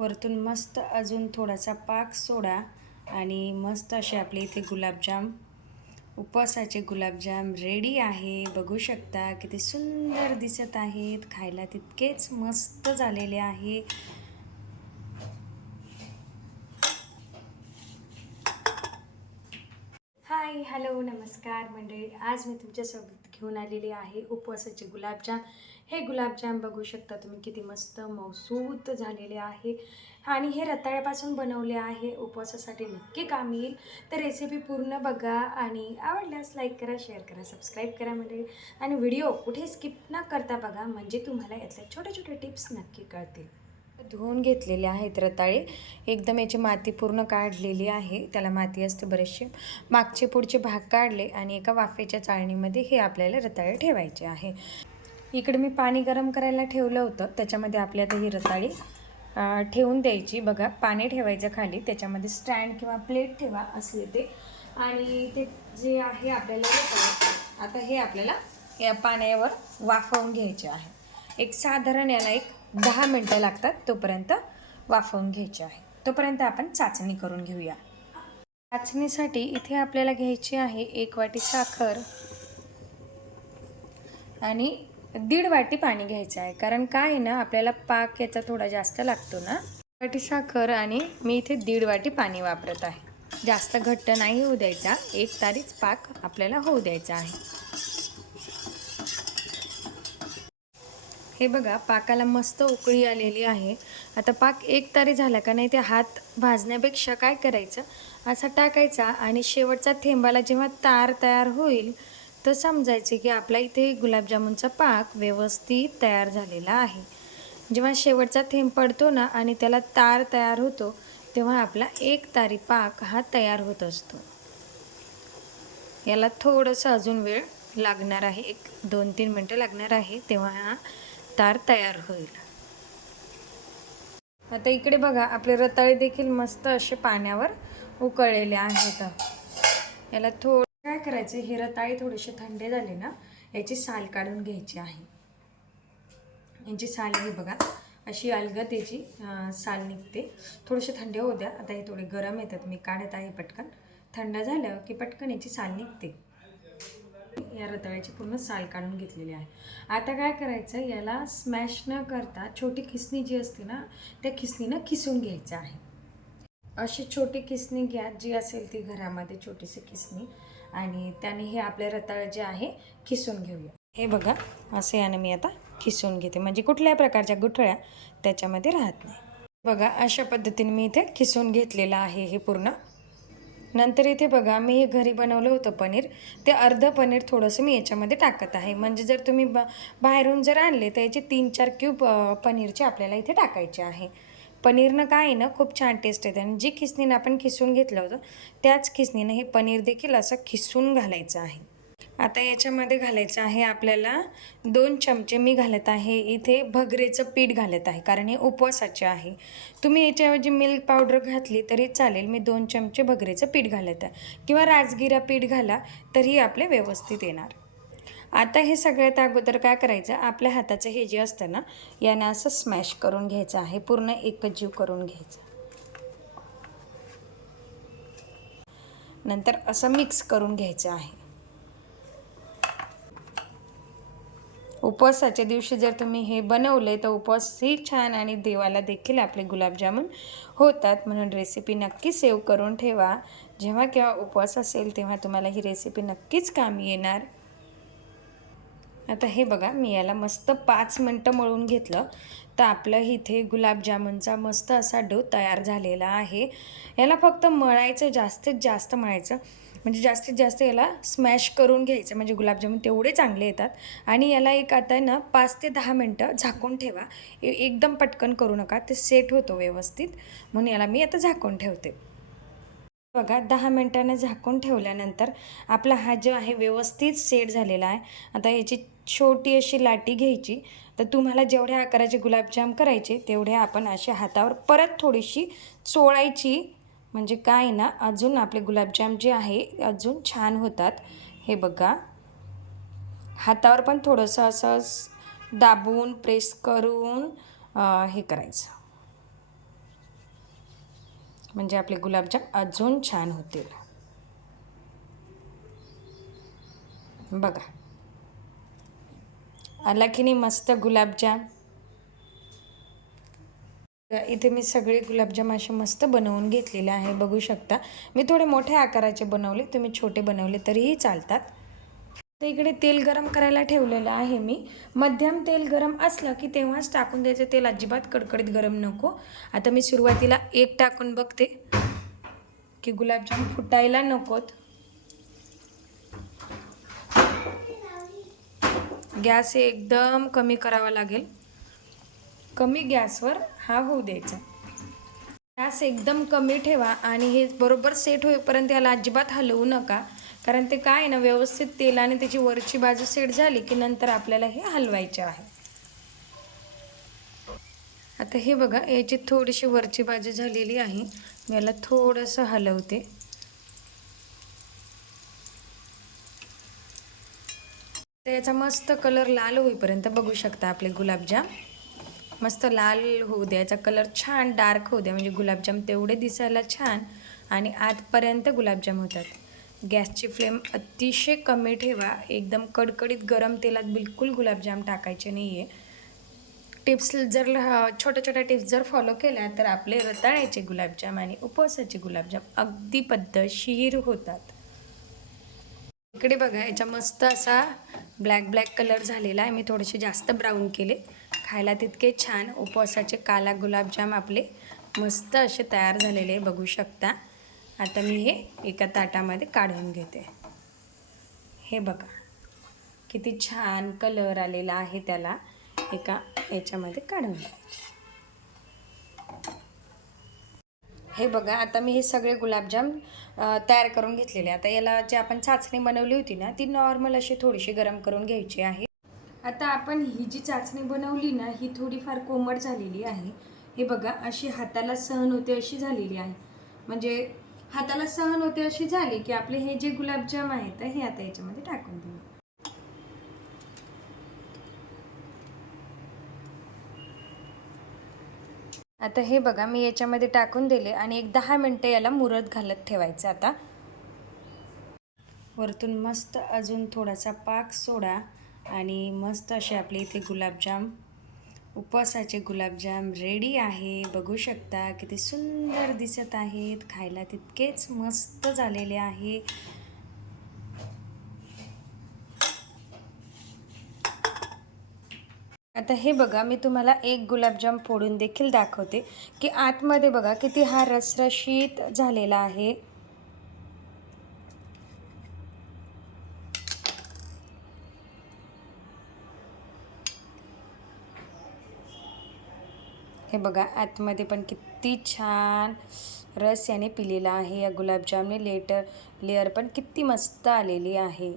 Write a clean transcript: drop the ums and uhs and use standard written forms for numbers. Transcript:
वरतून मस्त अजून थोडासा पाक सोडा आणि मस्त असे आपले इथे गुलाबजाम, उपवासाचे गुलाबजाम रेडी आहे. बघू शकता किती सुंदर दिसत आहेत, खायला तितकेच मस्त झालेले आहे. हाय, हॅलो, नमस्कार मंडळी. आज मी तुमच्यासोबत घेऊन आलेली आहे उपवासाचे गुलाबजाम. हे गुलाबजाम बघू शकता तुम्ही किती मस्त मौसूत झालेले आहे आणि हे रताळ्यापासून बनवले आहे. उपवासासाठी नक्की कामी येईल. तर रेसिपी पूर्ण बघा आणि आवडल्यास लाईक करा, शेअर करा, सबस्क्राईब करा मंडळी. आणि व्हिडिओ कुठे स्किप न करता बघा, म्हणजे तुम्हाला यातल्या छोटे छोटे टिप्स नक्की कळतील. धुवून घेतलेले आहेत रताळे. एकदम याची माती पूर्ण काढलेली आहे. त्याला माती असते बरेचसे. मागचे पुढचे भाग काढले आणि एका वाफेच्या चाळणीमध्ये हे आपल्याला रताळे ठेवायचे आहे. इकडे मी पाणी गरम करायला ठेवलं होतं. त्याच्यामध्ये आपल्याला ही रताळी ठेवून द्यायची. बघा, पाणी ठेवायचं खाली, त्याच्यामध्ये स्टँड किंवा प्लेट ठेवा असले ते. आणि ते जे आहे आपल्याला रताळे, आता हे आपल्याला या पाण्यावर वाफवून घ्यायचे आहे. एक साधारण याला 10 मिनटं लागतात. तोपर्यंत वाफवून घ्यायचे आहे. तोपर्यंत आपण चाचणी करून घेऊया. चाचणीसाठी इथे आपल्याला घ्यायची आहे 1 वाटी साखर आणि 1.5 वाटी पाणी घ्यायचं आहे. कारण काय आहे ना, आपल्याला पाक याचा थोडा जास्त लागतो ना. 1 वाटी साखर आणि मी इथे 1.5 वाटी पाणी वापरत आहे. जास्त घट्ट नाही होऊ द्यायचा, एक तारीच पाक आपल्याला होऊ द्यायचा आहे. हे बघा, पाकाला मस्त उकळी आलेली आहे. आता पाक एक तारी झाला का नाही, ते हात भाजण्यापेक्षा काय करायचं, असा टाकायचा आणि शेवटचा थेंबाला जेव्हा तार तयार होईल तर समजायचे की आपला इथे गुलाबजामुनचा पाक व्यवस्थित तयार झालेला आहे. जेव्हा शेवटचा थेंब पडतो ना आणि त्याला तार तयार होतो, तेव्हा आपला एक तारी पाक हा तयार होत असतो. याला थोडंसं अजून वेळ लागणार आहे, 1-2-3 मिनटं लागणार आहे, तेव्हा हा तार तयार होईल. आता इकडे बघा, आपले रताळे देखील मस्त असे पाण्यावर उकळलेले आहेत. याला थोडं काय करायचं, हे रताळे थोडेसे थंडे झाले ना, याची साल काढून घ्यायची आहे. यांची साल ही बघा अशी अलगद याची साल निघते. थोडेसे थंडे होऊ द्या. आता हे थोडे गरम येतात, मी काढत आहे पटकन. थंड झालं की पटकन याची साल निघते. या रताळ्याची पूर्ण साल काढून घेतलेली आहे. आता काय करायचं, याला स्मॅश न करता छोटी खिसणी जी असते ना, त्या खिसणीनं खिसून घ्यायचं आहे. अशी छोटी खिसणी घ्या, जी असेल ती घरामध्ये छोटीशी खिसणी, आणि त्याने हे आपले रताळे जे आहे खिसून घेऊया. हे बघा, असे याने मी आता खिसून घेते, म्हणजे कुठल्याही प्रकारच्या गुठळ्या त्याच्यामध्ये राहत नाही. बघा, अशा पद्धतीने मी इथे खिसून घेतलेलं आहे हे पूर्ण. नंतर इथे बघा, मी हे घरी बनवलं होतं पनीर, ते अर्ध पनीर थोडंसं मी याच्यामध्ये टाकत आहे. म्हणजे जर तुम्ही बाहेरून जर आणले तर याचे 3-4 क्यूब पनीरचे आपल्याला इथे टाकायचे आहे. पनीरनं काय आहे ना, खूप छान टेस्ट येते. आणि जी खिसणीनं आपण खिसून घेतलं होतं त्याच खिसणीनं हे पनीर देखील असं खिसून घालायचं आहे. आता याच्यामध्ये घालायचं आहे आपल्याला 2 चमचे मी घालत आहे इथे भगरेचं पीठ घालत आहे, कारण हे उपवासाचे आहे. तुम्ही याच्याऐवजी मिल्क पावडर घातली तरी चालेल. मी 2 चमचे भगरेचं पीठ घालत आहे, किंवा राजगिरा पीठ घाला तरी आपले व्यवस्थित येणार. आता हे सगळ्यात अगोदर काय करायचं, आपल्या हाताचं हे जे असतं ना, यानं असं स्मॅश करून घ्यायचं आहे, पूर्ण एकजीव करून घ्यायचं. नंतर असं मिक्स करून घ्यायचं आहे. उपवासाच्या दिवशी जर तुम्ही हे बनवले तर उपवासही छान आणि देवाला देखील आपले गुलाबजामुन होतात. म्हणून रेसिपी नक्की सेव्ह करून ठेवा. जेव्हा केव्हा उपवास असेल तेव्हा तुम्हाला ही रेसिपी नक्कीच कामी येणार. आता हे बघा, मी याला मस्त 5 मिनटं मळून घेतलं तर आपलं इथे गुलाबजामुनचा मस्त असा डो तयार झालेला आहे. याला फक्त मळायचं, जास्तीत जास्त मळायचं, म्हणजे जास्तीत जास्त याला स्मॅश करून घ्यायचं, म्हणजे गुलाबजामुन तेवढे चांगले येतात. आणि याला एक आता ना 5 ते 10 मिनटं झाकून ठेवा. एकदम पटकन करू नका, ते सेट होतो व्यवस्थित, म्हणून याला मी आता झाकून ठेवते. बघा, 10 मिनटांनी झाकून ठेवल्यानंतर आपला हा जो आहे व्यवस्थित सेट झालेला आहे. आता याची छोटी अशी लाटी घ्यायची. तर तुम्हाला जेवढ्या आकाराचे गुलाबजाम करायचे तेवढ्या आपण अशा हातावर परत थोडीशी चोळायची, म्हणजे काय ना, अजून आपले गुलाबजाम जे आहे अजून छान होतात. हे बघा, हातावर पण थोडंसं असं दाबून प्रेस करून हे करायचं. म्हणजे आपले गुलाबजाम अजून छान होतील. बघा आला की नाही मस्त गुलाबजाम. इथे मी सगळे गुलाबजाम असे मस्त बनवून घेतलेले आहे, बघू शकता. मी थोडे मोठ्या आकाराचे बनवले, तुम्ही छोटे बनवले तरीही चालतात. तर इकडे तेल गरम करायला ठेवलेलं आहे मी. मध्यम तेल गरम असलं की तेव्हाच टाकून द्यायचं, तेल अजिबात कडकडीत गरम नको. आता मी सुरुवातीला एक टाकून बघते की गुलाबजाम फुटायला नकोत. गॅस एकदम कमी करावा लागेल, कमी गॅसवर हा होऊ द्यायचा. गॅस एकदम कमी ठेवा आणि हे बरोबर सेट होईपर्यंत याला अजिबात हलवू नका, कारण ते काय ना व्यवस्थित तेलाने त्याची वरची बाजू सेट झाली की नंतर आपल्याला हे हलवायचे आहे. आता हे बघा याची थोडीशी वरची बाजू झालेली आहे, मी याला थोडंसं हलवते. तर याचा मस्त कलर लाल होईपर्यंत बघू शकता आपले गुलाबजाम मस्त लाल होऊ द्या, याचा कलर छान डार्क होऊ द्या, म्हणजे गुलाबजाम तेवढे दिसायला छान आणि आतपर्यंत गुलाबजाम होतात. गॅसची फ्लेम अतिशय कमी ठेवा, एकदम कडकडीत गरम तेलात बिलकुल गुलाबजाम टाकायचे नाही आहे. टिप्स जर छोट्या छोट्या टिप्स जर फॉलो केल्या तर आपले रताळ्याचे गुलाबजाम आणि उपवासाचे गुलाबजाम अगदी पद्धतशीर होतात. इकडे बघा याचा मस्त असा ब्लॅक कलर झालेला आहे, मी थोडेसे जास्त ब्राऊन केले. खायला तितके छान उपवासाचे काला गुलाबजाम आपले मस्त असे तयार झालेले बघू शकता. आता मी हे एका ताटामध्ये काढून घेते. हे बघा किती छान कलर आलेला आहे, त्याला एका याच्यामध्ये काढून घ्यायचे. हे बघा आता मी हे सगळे गुलाबजाम तयार करून घेतलेले. आता याला जे आपण चाचणी बनवली होती ना ती नॉर्मल अशी थोडीशी गरम करून घ्यायची आहे. आता आपण ही जी चाचणी बनवली ना ही थोडीफार कोमट झालेली आहे. हे बघा अशी हाताला सहन होते अशी झालेली आहे, म्हणजे हाताला सहन होते अशी झाली की आपले हे जे गुलाबजाम आहेत हे आता याच्यामध्ये टाकून देऊ. आता हे बघा मी याच्यामध्ये टाकून दिले आणि एक 10 मिनटं याला मुरत घालत ठेवायचं. आता वरतून मस्त अजून थोडासा पाक सोडा आणि मस्त असे आपले इथे गुलाबजाम उपवासाचे गुलाबजाम रेडी आहे. बघू शकता किती सुंदर दिसत आहेत, खायला तितकेच मस्त झालेले आहे. आता हे बघा मी तुम्हाला एक गुलाबजाम फोडून देखील दाखवते की आतमध्ये बघा किती हा रसरशीत झालेला आहे. हे बघा आतमध्ये पण किती छान रस याने पिलेला आहे. या गुलाबजामने लेयर पण किती मस्त आलेली आहे.